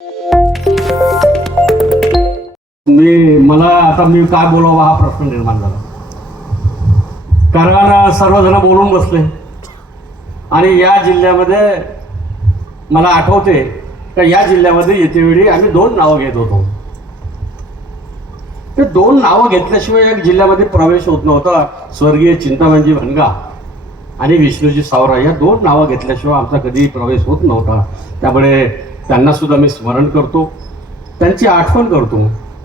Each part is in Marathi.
मी काय बोलावं हा प्रश्न निर्माण झाला. कारण सर्वजण बोलून बसले आणि या जिल्ह्यामध्ये मला आठवते का या जिल्ह्यामध्ये येतेवेळी आम्ही 2 नावं घेत होतो. ते 2 नावं घेतल्याशिवाय या जिल्ह्यामध्ये प्रवेश होत नव्हता. स्वर्गीय चिंतामणजी भनगा आणि विष्णूजी सावरा या 2 नावं घेतल्याशिवाय आमचा कधी प्रवेश होत नव्हता. त्यामुळे त्यांना सुद्धा मी स्मरण करतो, त्यांची आठवण करतो.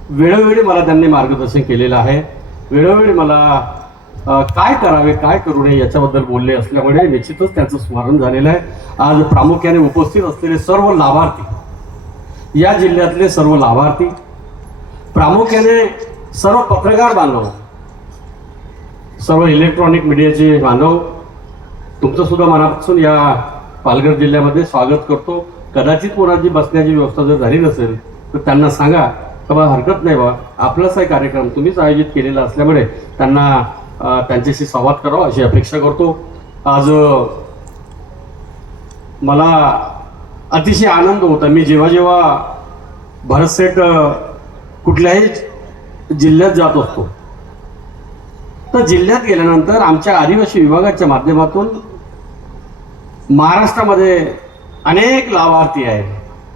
वेळोवेळी मला त्यांनी मार्गदर्शन केलेलं आहे. वेळोवेळी मला काय करावे काय करू नये याच्याबद्दल बोलले असल्यामुळे निश्चितच त्यांचं स्मरण झालेलं आहे. आज प्रामुख्याने उपस्थित असलेले सर्व लाभार्थी, या जिल्ह्यातले सर्व लाभार्थी, प्रामुख्याने सर्व पत्रकार बांधव, सर्व इलेक्ट्रॉनिक मीडियाचे बांधव, तुमचं सुद्धा मनापासून या पालघर जिल्ह्यामध्ये स्वागत करतो. कदाचित कोणाची बसण्याची व्यवस्था जर झाली नसेल तर त्यांना सांगा का बा हरकत नाही, बा आपलाच आहे कार्यक्रम, तुम्हीच आयोजित केलेला असल्यामुळे त्यांना त्यांच्याशी संवाद करावा अशी अपेक्षा करतो. आज मला अतिशय आनंद होता. मी जेव्हा भरतसेठ कुठल्याही जिल्ह्यात जात असतो तर जिल्ह्यात गेल्यानंतर आमच्या आदिवासी विभागाच्या माध्यमातून महाराष्ट्रामध्ये अनेक लाभार्थी आहेत,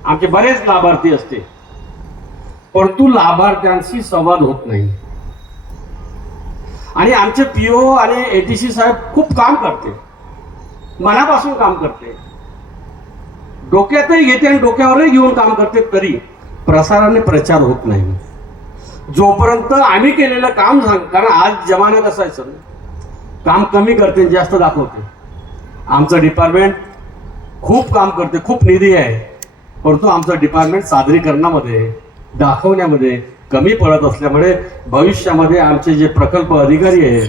आमचे बरेच लाभार्थी असते, परंतु लाभार्थ्यांशी संवाद होत नाही. आणि आमचे पीओ आणि एटीसी साहेब खूप काम करते, मनापासून काम करते, डोक्यातही घेते आणि डोक्यावरही घेऊन काम करते, तरी प्रसाराने प्रचार होत नाही. जोपर्यंत आम्ही केलेलं काम सांग, कारण आज जमाना कसा आहे सर, काम कमी करते जास्त दाखवते. आमचं डिपार्टमेंट खूप काम करते, खूप निधी आहे, परंतु आमचं डिपार्टमेंट सादरीकरणामध्ये दाखवण्यामध्ये कमी पडत असल्यामुळे भविष्यामध्ये आमचे जे प्रकल्प अधिकारी आहे,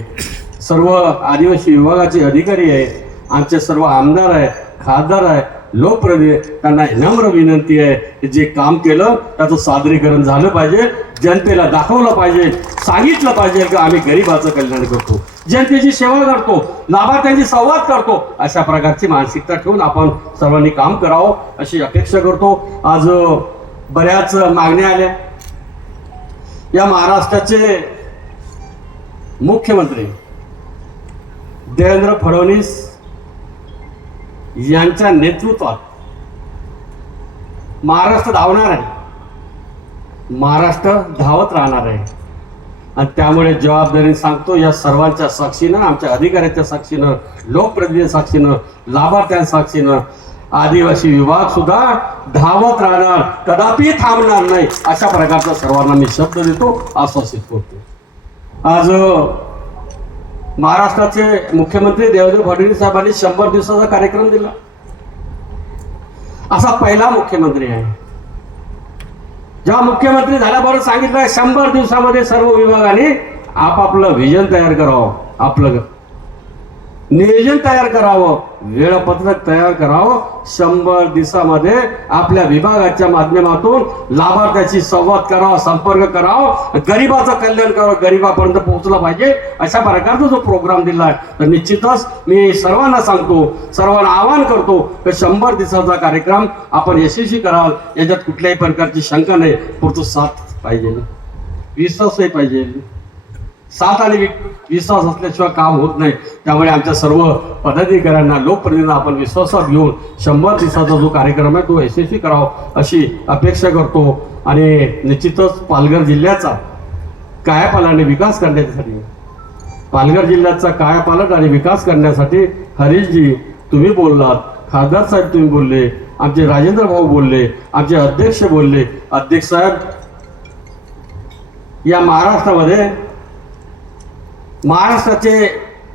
सर्व आदिवासी विभागाचे अधिकारी आहे, आमचे सर्व आमदार आहे, खासदार आहे, लोकप्रतिनिधी, त्यांना नम्र विनंती आहे की जे काम केलं त्याचं सादरीकरण झालं पाहिजे, जनतेला दाखवलं पाहिजे, सांगितलं पाहिजे की आम्ही गरिबाचं कल्याण करतो, जनतेची सेवा करतो, लाभार्थ्यांशी संवाद करतो. अशा प्रकारची मानसिकता ठेवून आपण सर्वांनी काम करावं अशी अपेक्षा करतो. आज बऱ्याच मागण्या आल्या. या महाराष्ट्राचे मुख्यमंत्री देवेंद्र फडणवीस यांच्या नेतृत्वात महाराष्ट्र धावणार आहे, महाराष्ट्र धावत राहणार आहे. आणि त्यामुळे जबाबदारी सांगतो, या सर्वांच्या साक्षीनं, आमच्या अधिकाऱ्याच्या साक्षीनं, लोकप्रतिनिधी साक्षीनं, लाभार्थ्यांच्या साक्षीनं आदिवासी विभाग सुद्धा धावत राहणार, कदापि थांबणार नाही, अशा प्रकारचा सर्वांना मी शब्द देतो, आश्वासित करतो. आज महाराष्ट्राचे मुख्यमंत्री देवेंद्र फडणवीस साहेबांनी 100 दिवसाचा कार्यक्रम दिला. असा पहिला मुख्यमंत्री आहे. जेव्हा मुख्यमंत्री झाल्याबरोबर सांगितलं 100 दिवसामध्ये सर्व विभागाने आपापलं व्हिजन तयार करावं, आपलं नियोजन तयार करावं, वेळापत्रक तयार करावं. 100 दिवसामध्ये आपल्या विभागाच्या माध्यमातून लाभार्थ्याशी संवाद करावा, संपर्क करावा, गरिबाचं कल्याण करावं, गरिबापर्यंत पोहोचलं पाहिजे, अशा प्रकारचा जो प्रोग्राम दिला आहे. तर निश्चितच मी सर्वांना सांगतो, सर्वांना आवाहन करतो की 100 दिवसाचा कार्यक्रम आपण यशस्वी कराल, याच्यात कुठल्याही प्रकारची शंका नाही. परंतु साथ पाहिजे, विश्वासही पाहिजे. साथ आणि विश्वास असल्याशिवाय काम होत नाही. त्यामुळे आमच्या सर्व पदाधिकाऱ्यांना, लोकप्रतिनिधींना आपण विश्वासात घेऊन 100 दिवसाचा जो कार्यक्रम आहे तो यशस्वी करावा अशी अपेक्षा करतो. आणि निश्चितच पालघर जिल्ह्याचा कायापालट विकास करण्यासाठी, पालघर जिल्ह्याचा कायापालट आणि विकास करण्यासाठी हरीशजी तुम्ही बोललात, खासदार साहेब तुम्ही बोलले, आमचे राजेंद्र भाऊ बोलले, आमचे अध्यक्ष बोलले. अध्यक्ष साहेब, या महाराष्ट्रामध्ये महाराष्ट्राचे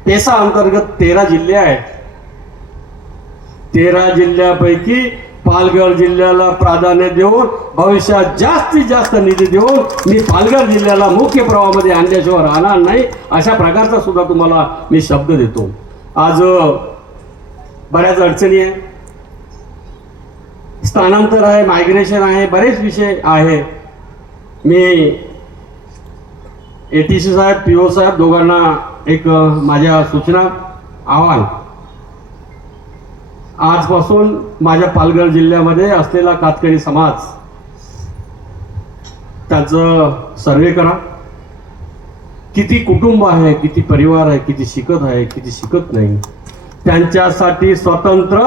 पेसा अंतर्गत 13 जिल्हे आहेत. 13 जिल्ह्यापैकी पालघर जिल्ह्याला प्राधान्य देऊन, भविष्यात जास्तीत जास्त निधी देऊन मी पालघर जिल्ह्याला मुख्य प्रवाहामध्ये आणल्याशिवाय राहणार नाही, अशा प्रकारचा सुद्धा तुम्हाला मी शब्द देतो. आज बऱ्याच अडचणी आहे, स्थानांतर आहे, मायग्रेशन आहे, बरेच विषय आहे. मी एटीसी साहेब, पीओ साहेब दोघांना एक माझ्या सूचना, आव्हान, आजपासून माझ्या पालघर जिल्ह्यामध्ये असलेला कातकरी समाज त्याचं सर्वे करा. किती कुटुंब आहे, किती परिवार आहे, किती शिकत आहे, किती शिकत नाही, त्यांच्यासाठी स्वतंत्र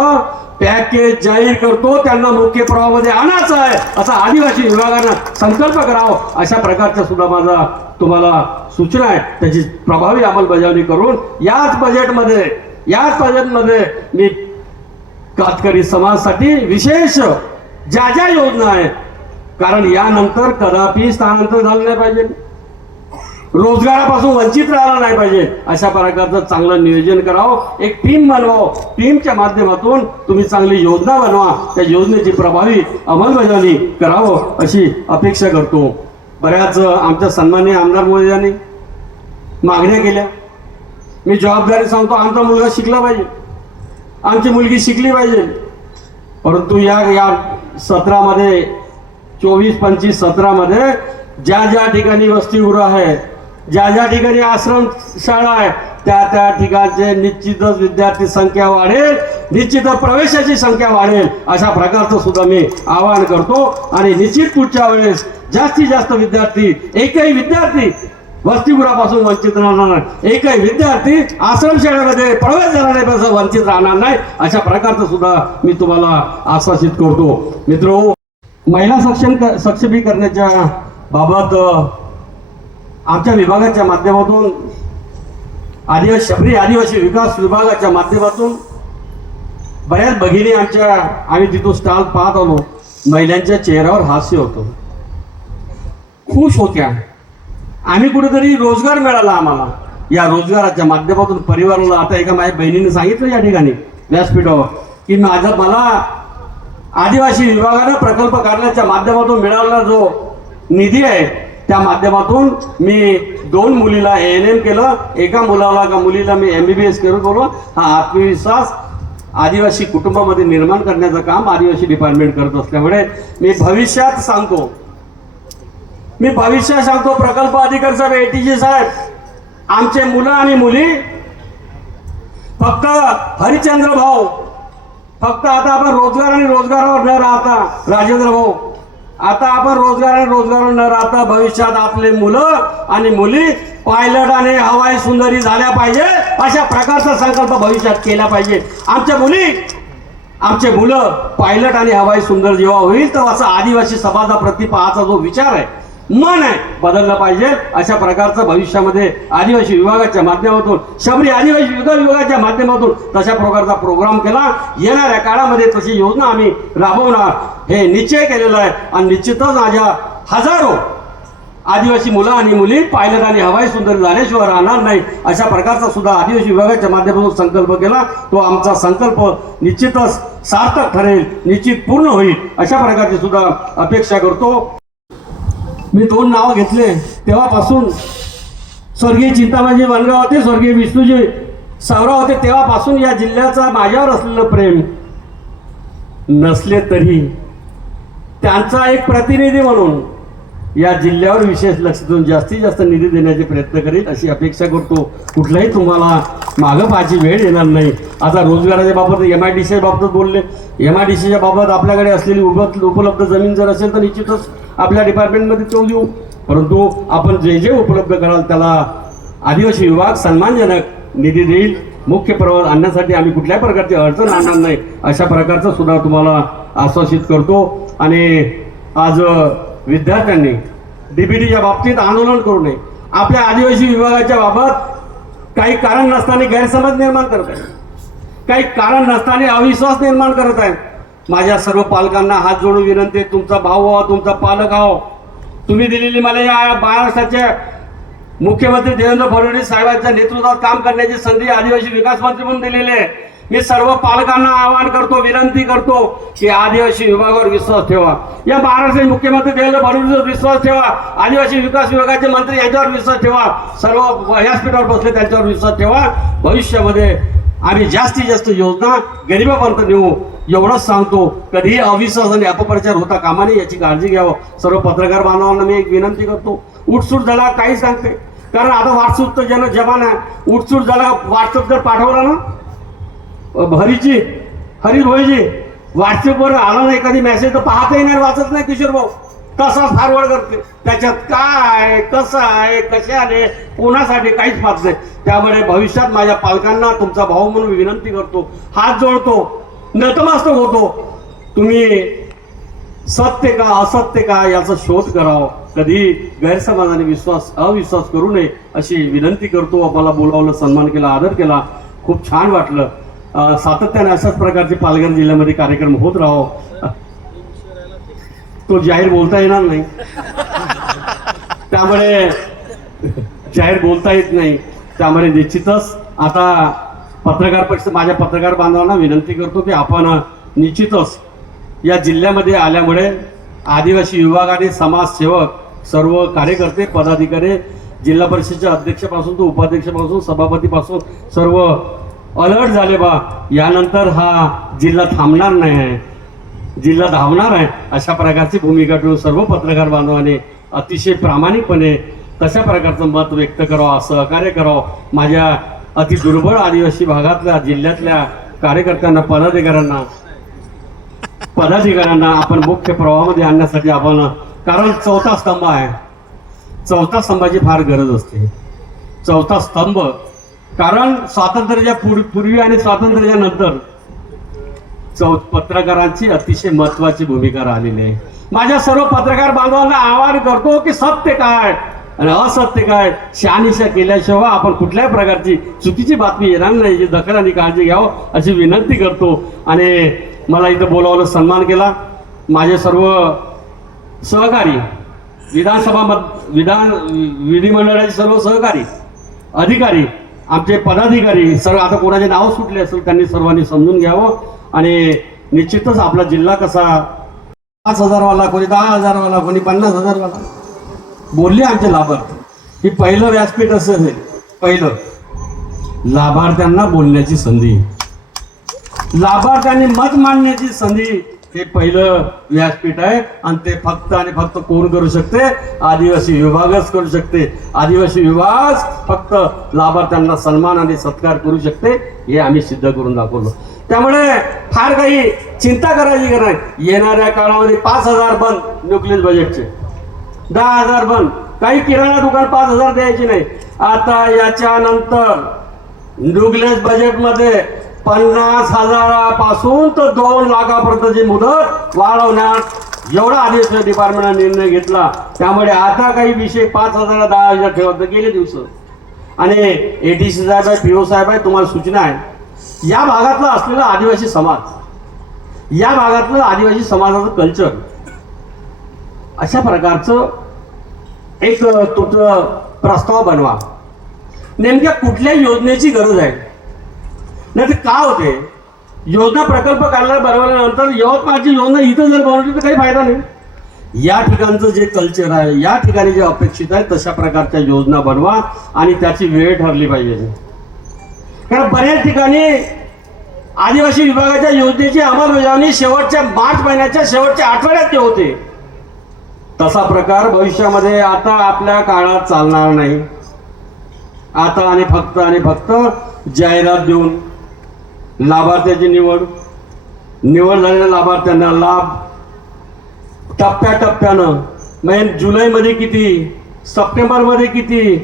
पॅकेज जाहीर करतो. त्यांना मुख्य प्रवाहामध्ये आणायचं आहे असा आदिवासी विभागानं संकल्प करावा. अशा प्रकारच्या सुद्धा माझा तुम्हाला सूचना आहे. त्याची प्रभावी अंमलबजावणी करून याच बजेटमध्ये मी कातकरी समाजासाठी विशेष ज्या योजना आहेत, कारण यानंतर कदापि स्थानांतर झालं नाही पाहिजे, रोजगारापासून वंचित राहिला नाही पाहिजे, अशा प्रकारचं चांगलं नियोजन करावं. एक टीम बनवावं. टीमच्या माध्यमातून तुम्ही चांगली योजना बनवा. त्या योजनेची प्रभावी अंमलबजावणी करावं अशी अपेक्षा करतो. बऱ्याच आमच्या सन्माननीय आमदार महोदयांनी मागण्या केल्या. मी जबाबदारी सांगतो, आमचा मुलगा शिकला पाहिजे, आमची मुलगी शिकली पाहिजे. परंतु या सत्रामध्ये 24-25-17 ज्या ठिकाणी वसतिगृह आहे, ज्या ठिकाणी आश्रम शाळा आहे, त्या ठिकाणचे निश्चितच विद्यार्थी संख्या वाढेल, निश्चितच प्रवेशाची संख्या वाढेल. अशा प्रकारचं सुद्धा मी आवाहन करतो. आणि निश्चित पुढच्या वेळेस जास्तीत जास्त विद्यार्थी, एकही विद्यार्थी वसतिगृहापासून वंचित राहणार नाही, एकही विद्यार्थी आश्रमशाळेमध्ये प्रवेश झाल्यापासून वंचित राहणार नाही, अशा प्रकारचं सुद्धा मी तुम्हाला आश्वासित करतो. मित्रो, महिला सक्षमीकरणाच्या बाबत आमच्या विभागाच्या माध्यमातून शबरी आदिवासी विकास विभागाच्या माध्यमातून बऱ्याच भगिनी आम्ही तिथून स्टॉल पाहत आलो. महिलांच्या चेहऱ्यावर हास्य होतं, खुश होत्या. आम्ही कुठेतरी रोजगार मिळाला आम्हाला. या रोजगाराच्या माध्यमातून परिवाराला, आता एका माझ्या बहिणीने सांगितलं या ठिकाणी व्यासपीठावर की मला आदिवासी विभागानं प्रकल्प काढण्याच्या माध्यमातून मिळालेला जो निधी आहे, त्या माध्यमातून मी 2 मुलीला ANM केलं, एका मुलीला मी MBBS करून बोललो. हा आत्मविश्वास आदिवासी कुटुंबामध्ये निर्माण करण्याचं काम आदिवासी डिपार्टमेंट करत असल्यामुळे मी भविष्यात सांगतो, प्रकल्प अधिकारी साहेब, ATG साहेब, आमचे मुलं आणि मुली फक्त हरिश्चंद्र भाऊ, फक्त आता आपण रोजगार आणि रोजगारावर न राहता, राजेंद्र भाऊ, आता आपण रोजगार आणि रोजगारावर न राहता भविष्यात आपले मुलं आणि मुली पायलट आणि हवाई सुंदरी झाल्या पाहिजे, अशा प्रकारचा संकल्प भविष्यात केला पाहिजे. आमचे मुलं पायलट आणि हवाई सुंदर जेव्हा होईल तेव्हा असा आदिवासी समाजाप्रती पाहाचा जो विचार आहे, मन आहे, बदललं पाहिजे. अशा प्रकारचं भविष्यामध्ये आदिवासी विभागाच्या माध्यमातून, शबरी आदिवासी विकास विभागाच्या माध्यमातून तशा प्रकारचा प्रोग्राम केला. येणाऱ्या काळामध्ये तशी योजना आम्ही राबवणार हे निश्चय केलेला आहे. आणि निश्चितच माझ्या हजारो आदिवासी मुलं आणि मुली पायलट आणि हवाई सुंदर झाल्याशिवाय राहणार नाही, अशा प्रकारचा सुद्धा आदिवासी विभागाच्या माध्यमातून संकल्प केला. तो आमचा संकल्प निश्चितच सार्थक ठरेल, निश्चित पूर्ण होईल, अशा प्रकारची सुद्धा अपेक्षा करतो. मी 2 नावं घेतले तेव्हापासून स्वर्गीय चिंतामणजी वनगाव होते, स्वर्गीय विष्णूजी सावराव होते, तेव्हापासून या जिल्ह्याचा माझ्यावर असलेलं प्रेम नसले तरी त्यांचा एक प्रतिनिधी म्हणून या जिल्ह्यावर विशेष लक्ष देऊन जास्तीत जास्त निधी देण्याचे प्रयत्न करेल अशी अपेक्षा करतो. कुठलाही तुम्हाला मागं पाहायची वेळ येणार नाही. आता रोजगाराच्या बाबत MIDC बाबत बोलले, MIDCच्या बाबत आपल्याकडे असलेली उपलब्ध जमीन जर असेल तर निश्चितच आपल्या डिपार्टमेंटमध्ये तो देऊ. परंतु आपण जे उपलब्ध कराल त्याला आदिवासी विभाग सन्मानजनक निधी देईल. मुख्य प्रवाह आणण्यासाठी आम्ही कुठल्याही प्रकारची अडचण आणणार नाही, अशा प्रकारचं सुद्धा तुम्हाला आश्वासित करतो. आणि आज विद्यार्थ्यांनी DBTच्या बाबतीत आंदोलन करू नये. आपल्या आदिवासी विभागाच्या बाबत काही कारण नसताना गैरसमज निर्माण करत आहेत, काही कारण नसताना अविश्वास निर्माण करत आहेत. माझ्या सर्व पालकांना हात जोडून विनंती, तुमचा भाऊ व्हा, तुमचा पालक आहो. तुम्ही दिलेली मला या महाराष्ट्राच्या मुख्यमंत्री देवेंद्र फडणवीस साहेबांच्या नेतृत्वात काम करण्याची संधी आदिवासी विकास मंत्री म्हणून दिलेली आहे. मी सर्व पालकांना आवाहन करतो, विनंती करतो की आदिवासी विभागावर विश्वास ठेवा. या महाराष्ट्राचे मुख्यमंत्री देवेंद्र फडणवीसवर विश्वास ठेवा, आदिवासी विकास विभागाचे मंत्री यांच्यावर विश्वास ठेवा, सर्व व्यासपीठावर बसले त्यांच्यावर विश्वास ठेवा. भविष्यामध्ये आम्ही जास्तीत जास्त योजना गरिबापर्यंत नेऊ, एवढंच सांगतो. कधीही अविश्वास आणि अपप्रचार होता कामा नये याची काळजी घ्यावं. सर्व पत्रकार बांधवांना मी एक विनंती करतो, उठसूट झाला काही सांगते, कारण आता व्हॉट्सअप तर जमाना आहे. उठसूट झाला व्हॉट्सअप जर पाठवला ना हरीश भोईजी, व्हॉट्सअपवर आला नाही कधी मेसेज तर पाहतही नाही, वाचत नाही किशोर भाऊ. तसाच फॉरवर्ड करते. त्याच्यात काय कसं आहे कशाने कोणासाठी काहीच पाहत नाही. त्यामुळे भविष्यात माझ्या पालकांना तुमचा भाऊ म्हणून विनंती करतो, हात जोडतो, नतमस्तक होतो, तुम्ही सत्य का असत्य का याचा शोध करावा. कधी गैरसमाजाने अविश्वास करू नये अशी विनंती करतो. मला बोलावलं, सन्मान केला, आदर केला, खूप छान वाटलं. सातत्याने अशाच प्रकारचे पालघर जिल्ह्यामध्ये कार्यक्रम होत राहो. तो जाहीर बोलता येणार नाही, त्यामुळे जाहीर बोलता येत नाही. त्यामुळे निश्चितच आता पत्रकार परिषद माझ्या पत्रकार बांधवांना विनंती करतो की आपण निश्चितच या जिल्ह्यामध्ये आल्यामुळे आदिवासी विभागाने समाजसेवक सर्व कार्यकर्ते पदाधिकारी जिल्हा परिषदेच्या अध्यक्षापासून तो उपाध्यक्षापासून सभापतीपासून सर्व अलर्ट झाले. बा यानंतर हा जिल्हा थांबणार नाही आहे, जिल्हा धावणार आहे अशा प्रकारची भूमिका ठेवून सर्व पत्रकार बांधवांनी अतिशय प्रामाणिकपणे तशा प्रकारचं मत व्यक्त करावं, सहकार्य करावं. माझ्या अति दुर्बळ आदिवासी भागातल्या जिल्ह्यातल्या कार्यकर्त्यांना पदाधिकाऱ्यांना आपण मुख्य प्रवाहामध्ये आणण्यासाठी आपण, कारण चौथा स्तंभ आहे, चौथा स्तंभाची फार गरज असते. चौथा स्तंभ कारण स्वातंत्र्याच्या पूर्वी आणि स्वातंत्र्याच्या नंतर पत्रकारांची अतिशय महत्वाची भूमिका राहिलेली आहे. माझ्या सर्व पत्रकार बांधवांना आवाहन करतो की सत्य काय आणि असत्य काय शहानिशा केल्याशिवाय आपण कुठल्याही प्रकारची चुकीची बातमी येणार नाही याची दखल आणि काळजी घ्यावं अशी विनंती करतो. आणि मला इथं बोलावलं, सन्मान केला. माझे सर्व सहकारी विधिमंडळाचे सर्व सहकारी अधिकारी, आमचे पदाधिकारी सर्व, आता कोणाचे नाव सुटले असेल त्यांनी सर्वांनी समजून घ्यावं. आणि निश्चितच आपला जिल्हा कसा 5,000 वाला, कोणी 10,000 वाला, कोणी 50,000 वाला बोलले आमचे लाभार्थी की पहिलं व्यासपीठ असेल, पहिलं लाभार्थ्यांना बोलण्याची संधी, लाभार्थ्यांनी मत मांडण्याची संधी, हे पहिलं व्यासपीठ आहे. आणि ते फक्त आणि फक्त कोण करू शकते? आदिवासी विभागच करू शकते. आदिवासी विभाग फक्त लाभार्थ्यांना सन्मान आणि सत्कार करू शकते, हे आम्ही सिद्ध करून दाखवलं. त्यामुळे फार काही चिंता करायची गरज नाही. येणाऱ्या काळामध्ये 5,000 बंद न्यूक्लियस बजेटचे, 10,000 बंद, काही किराणा दुकान 5,000 द्यायची नाही. आता याच्यानंतर न्यूक्लियस बजेटमध्ये 50,000पासून तर 2 लाखापर्यंतची मुदत वाढवण्यात एवढा आदिवासी डिपार्टमेंटने निर्णय घेतला. त्यामुळे आता काही विषय 5,000 10,000 ठेवत गेले दिवस. आणि एडीसी साहेब आहे, पीओ साहेब आहे, तुम्हाला सूचना आहे, या भागातला असलेला आदिवासी समाज, या भागातलं आदिवासी समाजाचं कल्चर, अशा प्रकारचं एक तुमचं प्रस्ताव बनवा. नेमक्या कुठल्या योजनेची गरज आहे, नाही तर का होते योजना प्रकल्प कार्यालय बनवल्यानंतर यवतमाळची योजना इथं जर बनवली तर काही फायदा नाही. या ठिकाणचं जे कल्चर आहे, या ठिकाणी जे अपेक्षित आहे तशा प्रकारच्या योजना बनवा. आणि त्याची वेळ ठरली पाहिजे. कारण बऱ्याच ठिकाणी आदिवासी विभागाच्या योजनेची अंमलबजावणी शेवटच्या मार्च महिन्याच्या शेवटच्या आठवड्यात ते होते. तसा प्रकार भविष्यामध्ये आता आपल्या काळात चालणार नाही. आता आणि फक्त जाहिरात देऊन लाभार्थ्याची निवड झालेल्या लाभार्थ्यांना लाभ टप्प्याटप्प्यानं, म्हणजे जुलैमध्ये किती, सप्टेंबरमध्ये किती,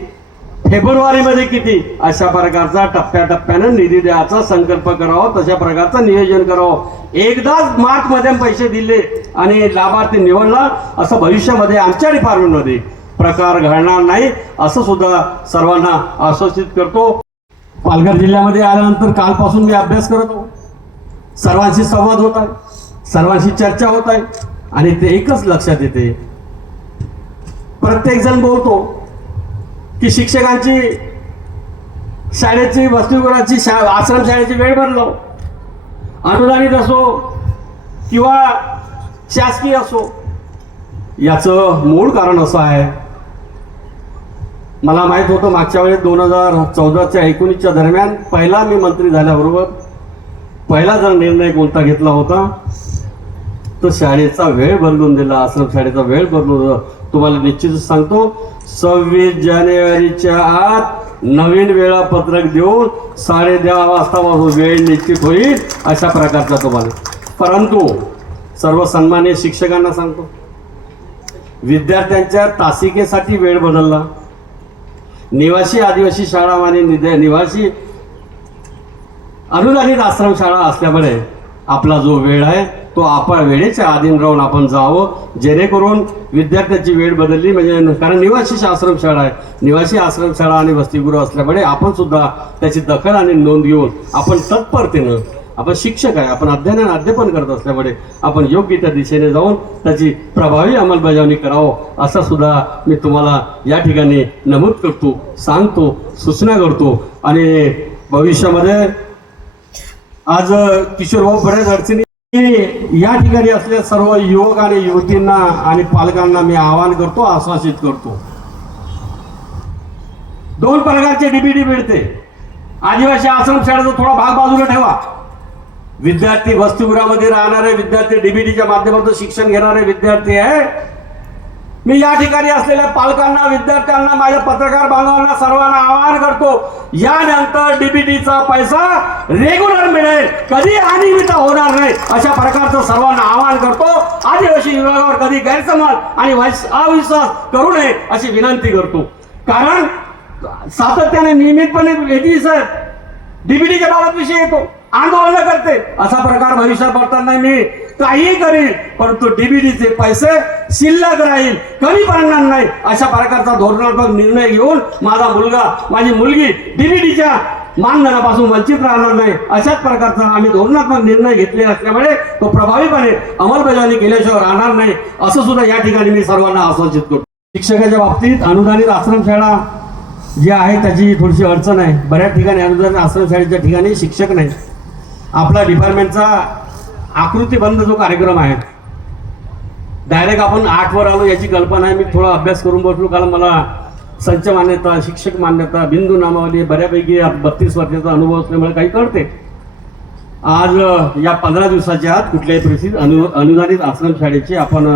फेब्रुवारीमध्ये किती, अशा प्रकारचा टप्प्याटप्प्यानं निधी द्यायचा संकल्प करावा, तशा प्रकारचं नियोजन करावं. एकदाच मार्चमध्ये पैसे दिले आणि लाभार्थी निवडला असं भविष्यामध्ये आमच्या डिपार्टमेंटमध्ये प्रकार घडणार नाही असं सुद्धा सर्वांना आश्वासित करतो. पालघर जिल्ह्यामध्ये आल्यानंतर कालपासून मी अभ्यास करत होतो. सर्वांशी संवाद होत आहे, सर्वांशी चर्चा होत आहे. आणि ते एकच लक्षात येते, प्रत्येक जण बोलतो की शिक्षकांची शाळेची वसतिगृहाची आश्रम शाळेची वेळ बदलव, अनुदानित असो किंवा शासकीय असो. याचं मूळ कारण असं आहे, मला माहित होतं मागच्या वेळेस 2014 ते 19 दरम्यान पहिला मी मंत्री झाल्याबरोबर पहिला जर निर्णय कोणता घेतला होता तर शाळेचा वेळ बदलून दिला, आश्रम शाळेचा वेळ बदलून दिला. तुम्हाला निश्चितच सांगतो 26 जानेवारीच्या आत नवीन वेळापत्रक देऊन 10:30 वाजतापासून वेळ निश्चित होईल अशा प्रकारचा तुम्हाला. परंतु सर्व सन्माननीय शिक्षकांना सांगतो, विद्यार्थ्यांच्या तासिकेसाठी वेळ बदलला. निवासी आदिवासी शाळा आणि निवासी अनुदानित आश्रमशाळा असल्यामुळे आपला जो वेळ आहे तो आपण वेळेच्या अधीन राहून आपण जावं, जेणेकरून विद्यार्थ्याची वेळ बदलली. म्हणजे कारण निवासी आश्रमशाळा आहे, निवासी आश्रमशाळा आणि वसतिगृह असल्यामुळे आपण सुद्धा त्याची दखल आणि नोंद घेऊन आपण तत्परतेनं, आपण शिक्षक आहे, आपण अध्यापन करत असल्यामुळे आपण योग्य त्या दिशेने जाऊन त्याची प्रभावी अंमलबजावणी करावं असं सुद्धा मी तुम्हाला या ठिकाणी नमूद करतो, सांगतो, सूचना करतो. आणि भविष्यामध्ये आज किशोर भाऊ बऱ्याच अडचणी या ठिकाणी असलेल्या सर्व युवक आणि युवतींना आणि पालकांना मी आवाहन करतो, आश्वासित करतो. 2 प्रकारचे डीबीडी मिळते. आदिवासी आश्रमशाळेचा थोडा भाग बाजूला ठेवा. विद्यार्थी वसतिगृहामध्ये राहणारे विद्यार्थी, डीबीडीच्या माध्यमातून शिक्षण घेणारे विद्यार्थी आहे. मी या ठिकाणी असलेल्या पालकांना, विद्यार्थ्यांना, माझ्या पत्रकार बांधवांना सर्वांना आवाहन करतो, यानंतर डीबीटीचा पैसा रेग्युलर मिळेल, कधी अनियमित होणार नाही अशा प्रकारचं सर्वांना आवाहन करतो. आदिवासी विभागावर कधी गैरसमज आणि अविश्वास करू नये अशी विनंती करतो. कारण सातत्याने नियमितपणे डीबीटीच्या बाबत विषय येतो, आंदोलन करते. असा प्रकार भविष्यात पडताना मी काही करेल, परंतु डीबीटीचे पैसे शिल्लक राहील, कमी पडणार नाही अशा प्रकारचा धोरणात्मक निर्णय घेऊन माझा मुलगा, माझी मुलगी डीबीटीच्या मानधनापासून वंचित राहणार नाही अशाच प्रकारचा आम्ही धोरणात्मक निर्णय घेतले असल्यामुळे तो प्रभावीपणे अंमलबजावणी केल्याशिवाय राहणार नाही असं सुद्धा या ठिकाणी मी सर्वांना आश्वासित करतो. शिक्षकाच्या बाबतीत अनुदानित आश्रमशाळा जी आहे त्याची थोडीशी अडचण आहे. बऱ्याच ठिकाणी अनुदानित आश्रमशाळेच्या ठिकाणी शिक्षक नाही. आपला डिपार्टमेंटचा आकृतीबंध जो कार्यक्रम आहे, डायरेक्ट आपण 8 वर आलो याची कल्पना आहे. मी थोडा अभ्यास करून बसलो, कारण मला संच मान्यता, शिक्षक मान्यता, बिंदू नामावली बऱ्यापैकी 32 वर्षाचा अनुभव असल्यामुळे काही कळते. आज या 15 दिवसाच्या आत कुठल्याही परिस्थितीत अनुदानित आश्रमशाळेची आपण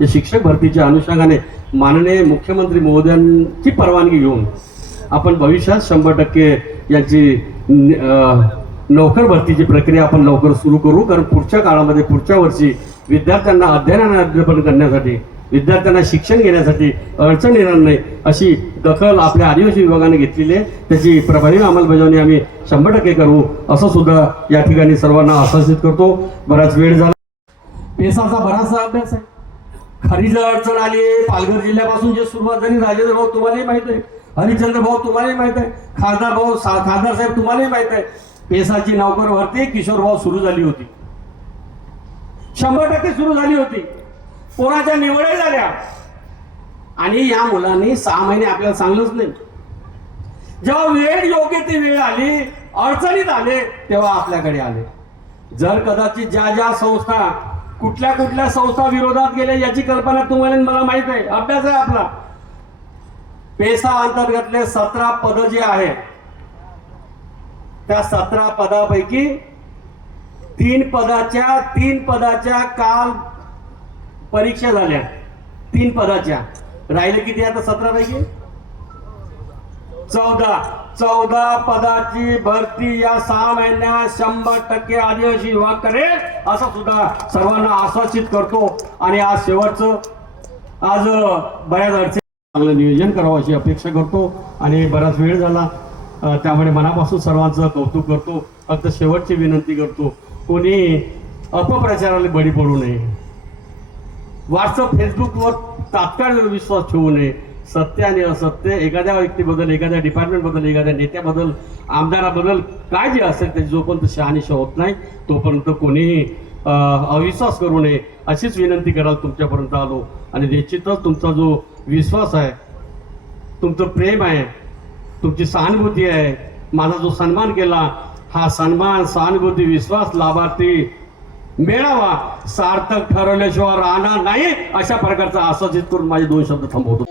या शिक्षक भरतीच्या अनुषंगाने माननीय मुख्यमंत्री महोदयांची परवानगी घेऊन आपण भविष्यात 100% याची नोकर भरतीची प्रक्रिया आपण लवकर सुरू करू. कारण पुढच्या काळामध्ये, पुढच्या वर्षी विद्यार्थ्यांना अध्ययन करण्यासाठी, विद्यार्थ्यांना शिक्षण घेण्यासाठी अडचण येणार नाही अशी दखल आपल्या आदिवासी विभागाने घेतलेली आहे. त्याची प्रभावी अंमलबजावणी आम्ही 100% करू असं सुद्धा या ठिकाणी सर्वांना आश्वासित करतो. बराच वेळ झाला. पेसाचा बराचसा अभ्यास आहे. खरीच अडचण आली आहे. पालघर जिल्ह्यापासून जे सुरुवात झाली, राजेंद्र भाऊ तुम्हालाही माहित आहे, हरिचंद्र भाऊ तुम्हालाही माहित आहे, खासदार साहेब तुम्हालाही माहित आहे. पेसाची नोकर भरती किशोर भाऊ सुरू झाली होती, 100% सुरू झाली होती. पोराच्या निवडही झाल्या आणि या मुलांनी 6 महिने आपल्याला सांगलंच नाही. जेव्हा वेळ योग्य ती वेळ आली, अडचणीत आले, तेव्हा आपल्याकडे आले. जर कदाचित ज्या संस्था, कुठल्या संस्था विरोधात गेल्या याची कल्पना तुम्हाला मला माहित आहे, अभ्यास आहे आपला. पेसा अंतर्गतले 17 पद जे आहे, त्या 17 पदापैकी 3 पदाच्या काल परीक्षा झाल्या. 3 पदाच्या राहिले किती आता 17 पैकी 14 पदाची भरती या 6 महिन्यात 100% आदिवासी विभाग करेल असं सुद्धा सर्वांना आश्वासित करतो. आणि आज शेवटचं, आज बऱ्याच अडचणी चांगलं नियोजन करावं अशी अपेक्षा करतो. आणि बराच वेळ झाला, त्यामुळे मनापासून सर्वांचं कौतुक करतो. फक्त शेवटची विनंती करतो, कोणी अपप्रचाराला बळी पडू नये. व्हॉट्सअप, फेसबुकवर तात्काळ विश्वास ठेवू नये. सत्य आणि असत्य, एखाद्या व्यक्तीबद्दल, एखाद्या डिपार्टमेंटबद्दल, एखाद्या नेत्याबद्दल, आमदाराबद्दल काय जे असेल त्याची जोपर्यंत शहानिशा होत नाही तोपर्यंत कोणीही अविश्वास करू नये अशीच विनंती करायला तुमच्यापर्यंत आलो. आणि निश्चितच तुमचा जो विश्वास आहे, तुमचं प्रेम आहे, तुमची सहानुभूती आहे, माझा जो सन्मान केला, हा सन्मान, सहानुभूती, विश्वास लाभार्थी मेळावा सार्थक ठरवल्याशिवाय राहणार नाही अशा प्रकारचा आश्वासित करून माझे 2 शब्द थांबवतो.